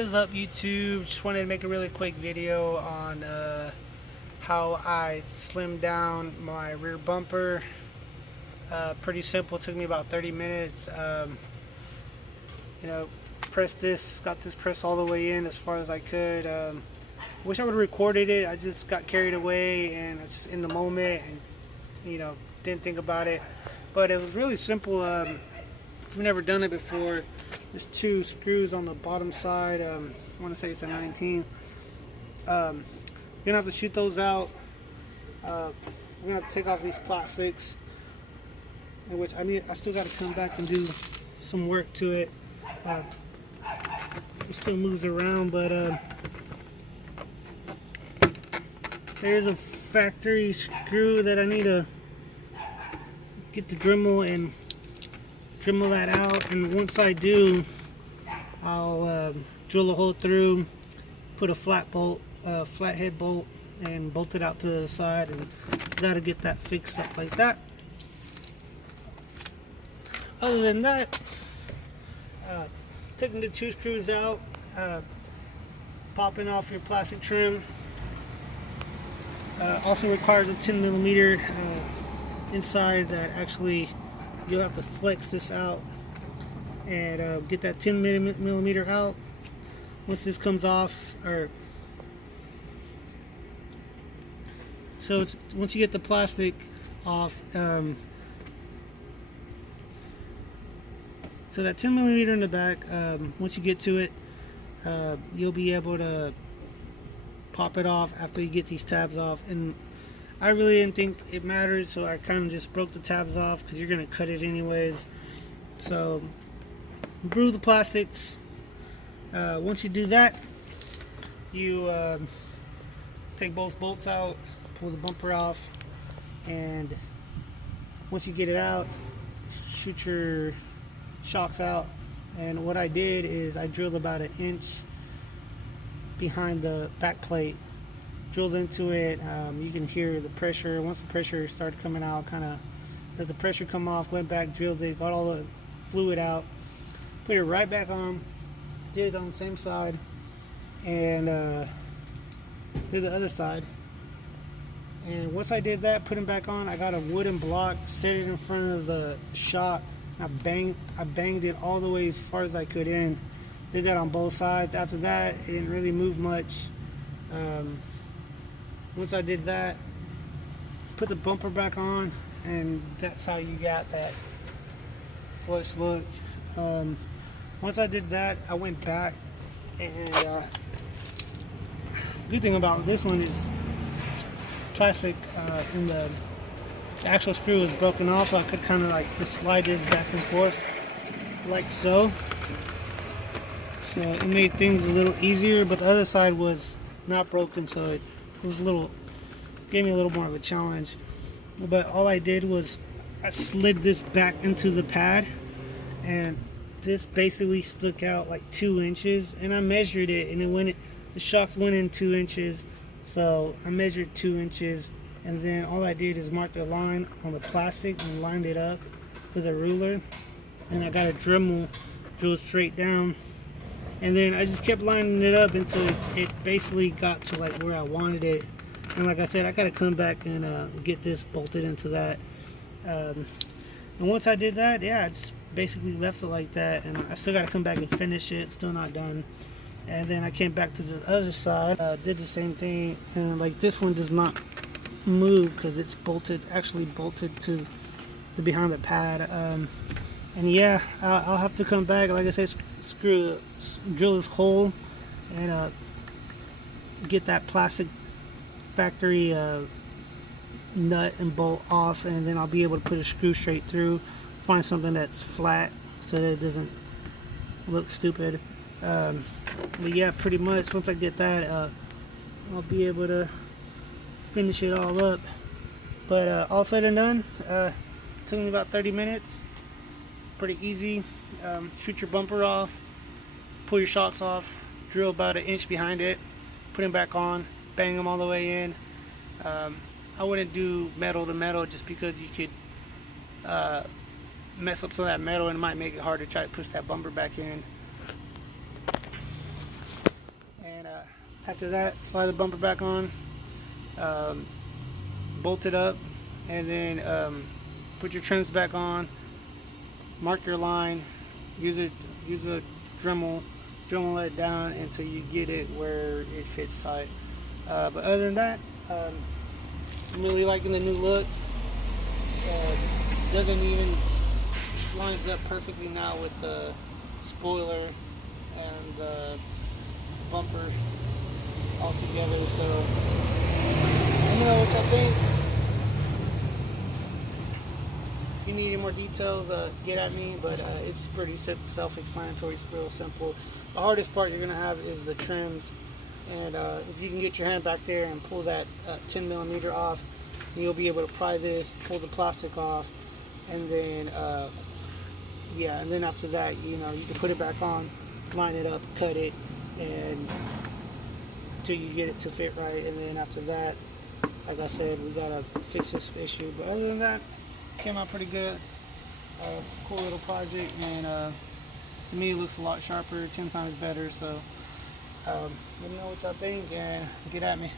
What is up, YouTube? Just wanted to make a really quick video on how I slimmed down my rear bumper. Pretty simple, took me about 30 minutes. Pressed this, got this pressed all the way in as far as I could. Wish I would have recorded it. I just got carried away and it's in the moment and didn't think about it. But it was really simple. If you've never done it before, there's two screws on the bottom side. I want to say it's a 19. You're gonna have to shoot those out. We're gonna have to take off these plastics, in which I still got to come back and do some work to it. It still moves around, but there's a factory screw that I need to get the Dremel and Dremel that out, and once I do, I'll drill a hole through, put a flathead bolt, and bolt it out to the side, and that'll get that fixed up like that. Other than that, taking the two screws out, popping off your plastic trim. Also requires a 10mm inside that actually you'll have to flex this out and get that 10mm out. Once this comes off, once you get the plastic off, so that 10mm in the back, once you get to it, you'll be able to pop it off after you get these tabs off. And I really didn't think it mattered, so I kind of just broke the tabs off because you're going to cut it anyways. So remove the plastics. Once you do that, you take both bolts out, pull the bumper off, and once you get it out, shoot your shocks out. And what I did is I drilled about 1 inch behind the back plate, drilled into it. You can hear the pressure. Once the pressure started coming out, kind of let the pressure come off, went back, drilled it, got all the fluid out, put it right back on, did it on the same side, and did the other side. And once I did that, put them back on, I got a wooden block, set it in front of the shock. I banged it all the way as far as I could in. Did that on both sides. After that, it didn't really move much. Once I did that, put the bumper back on, and that's how you got that flush look. Once I did that, I went back, and good thing about this one is it's plastic, and the actual screw is broken off, so I could kind of like just slide this back and forth like so. So it made things a little easier, but the other side was not broken, so it was gave me a little more of a challenge. But all I did was I slid this back into the pad, and this basically stuck out like 2 inches, and I measured it, and the shocks went in 2 inches, so I measured 2 inches, and then all I did is mark the line on the plastic and lined it up with a ruler, and I got a Dremel drilled straight down. And then I just kept lining it up until it basically got to like where I wanted it. And like I said, I gotta come back and get this bolted into that. And once I did that, yeah, I just basically left it like that. And I still gotta come back and finish it. Still not done. And then I came back to the other side, did the same thing. And like this one does not move because it's actually bolted to the behind the pad. And yeah, I'll have to come back. Like I said, drill this hole and get that plastic factory nut and bolt off, and then I'll be able to put a screw straight through, find something that's flat so that it doesn't look stupid. But yeah, pretty much once I get that, I'll be able to finish it all up. But all said and done, took me about 30 minutes. Pretty easy. Shoot your bumper off, pull your shocks off, drill about 1 inch behind it, put them back on, bang them all the way in. I wouldn't do metal to metal just because you could mess up some of that metal and it might make it hard to try to push that bumper back in. After that, slide the bumper back on, bolt it up, and then put your trims back on. Mark your line. Use a Dremel it down until you get it where it fits tight. But other than that, I'm really liking the new look. Doesn't even lines up perfectly now with the spoiler and the bumper all together. So let me know what y'all think. If you need any more details, get at me. But it's pretty self-explanatory. It's real simple. The hardest part you're gonna have is the trims, and if you can get your hand back there and pull that 10 millimeter off, you'll be able to pry this, pull the plastic off, and then yeah, and then after that, you know, you can put it back on, line it up, cut it, and until you get it to fit right. And then after that, like I said, we gotta fix this issue. But other than that, came out pretty good. Cool little project, and to me it looks a lot sharper, 10 times better. So let me know what y'all think and get at me.